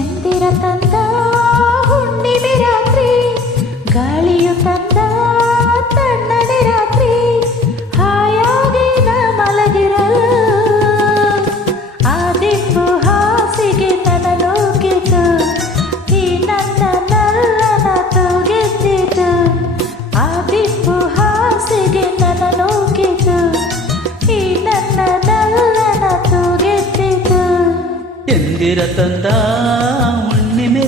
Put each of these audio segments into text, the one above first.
ಚಂದಿರ ತಂದ ಹುಣ್ಣಿಮೆ ರಾತ್ರಿ ಗಾಳಿಯು ತಂದ ತಣ್ಣನೆ ರಾತ್ರಿ ಹಾಯಾಗಿ ನ ಮಲಗಿರಲು ಆ ದಿಪ್ಪು ಹಾಸಿಗೆ ನನ್ನ ನೂಗಿತು ಈ ನನ್ನ ನಲ್ಲನ ತೂಗಿಸಿತು ಆ ದಿಪ್ಪು ಹಾಸಿಗೆ ನನ್ನ ನೂಗಿತು ಈ ನನ್ನ ನಲ್ಲನ ತೂಗಿಸಿತು ಎಂದಿರ ತಂದ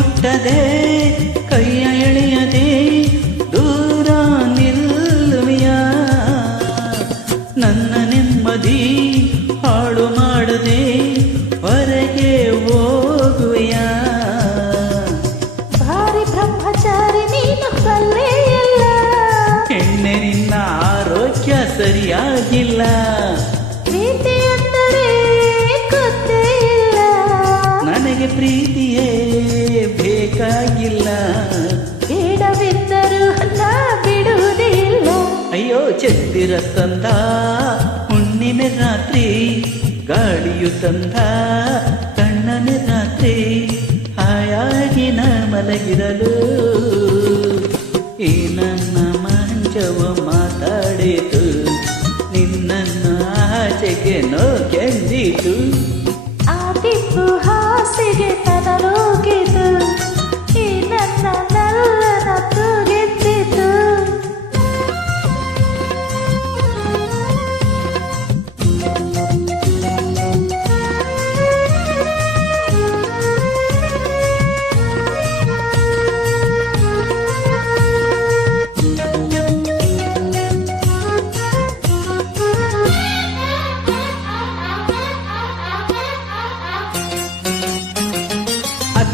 ಮುಟ್ಟದೆ ಕೈಯ ಎಳೆಯದೆ ದೂರ ನಿಲ್ಲುವಿಯ. ನನ್ನ ನೆಮ್ಮದಿ ಹಾಳು ಮಾಡದೆ ಹೊರಗೆ ಹೋಗುವೆಯ. ಭಾರಿ ಬ್ರಹ್ಮಚಾರಿ ನೀನು ಬಲ್ಲೆಯಲ್ಲ ಹೆಣ್ಣೆ ನಿನ್ನ ಆರೋಗ್ಯ ಸರಿಯಾಗಿಲ್ಲ. ಚಂದಿರ ತಂದ, ಹುಣ್ಣಿಮೆ ರಾತ್ರಿ, ಗಾಳಿಯು ತಂದ, ಕಣ್ಣನೆ ರಾತ್ರಿ, ಹಾಯಾಗಿ ನ ಮಲಗಿರಲು. ಈ ನನ್ನ ಮಂಚವ ಮಾತಾಡಿತು ನಿನ್ನ ಆಚೆಗೆ ನೋ ಕೆಂದಿತು ಆ ದಿಬ್ಬು ಹಾಸಿಗೆ ತನಲೋಗಿತು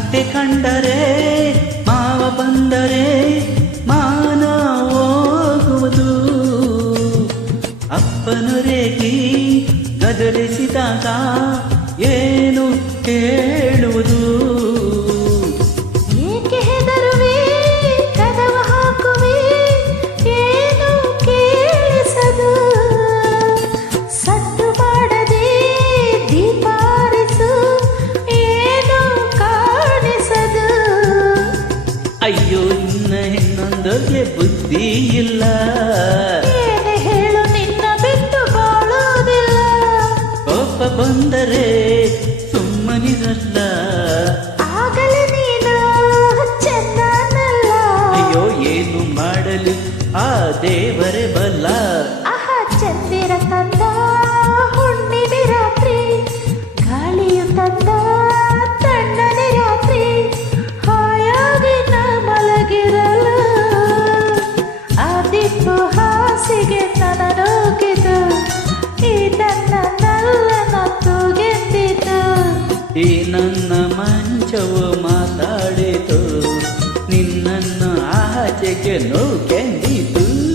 ಅತ್ತೆ ಕಂಡರೆ ಮಾವ ಬಂದರೆ ಮಾನ ಹೋಗುವುದು. ಅಪ್ಪನು ರೇಗಿ ಗದರಿಸಿದಾಗ ಏನು ಹೇಳುವುದು? ಇನ್ನೊಂದಕ್ಕೆ ಬುದ್ಧಿ ಇಲ್ಲ ಹೇಳು ನಿನ್ನ ಬಿಟ್ಟು ಬಾಳುವುದಿಲ್ಲ. ಕೋಪ ಬಂದರೆ che che nơ kén đi tứ.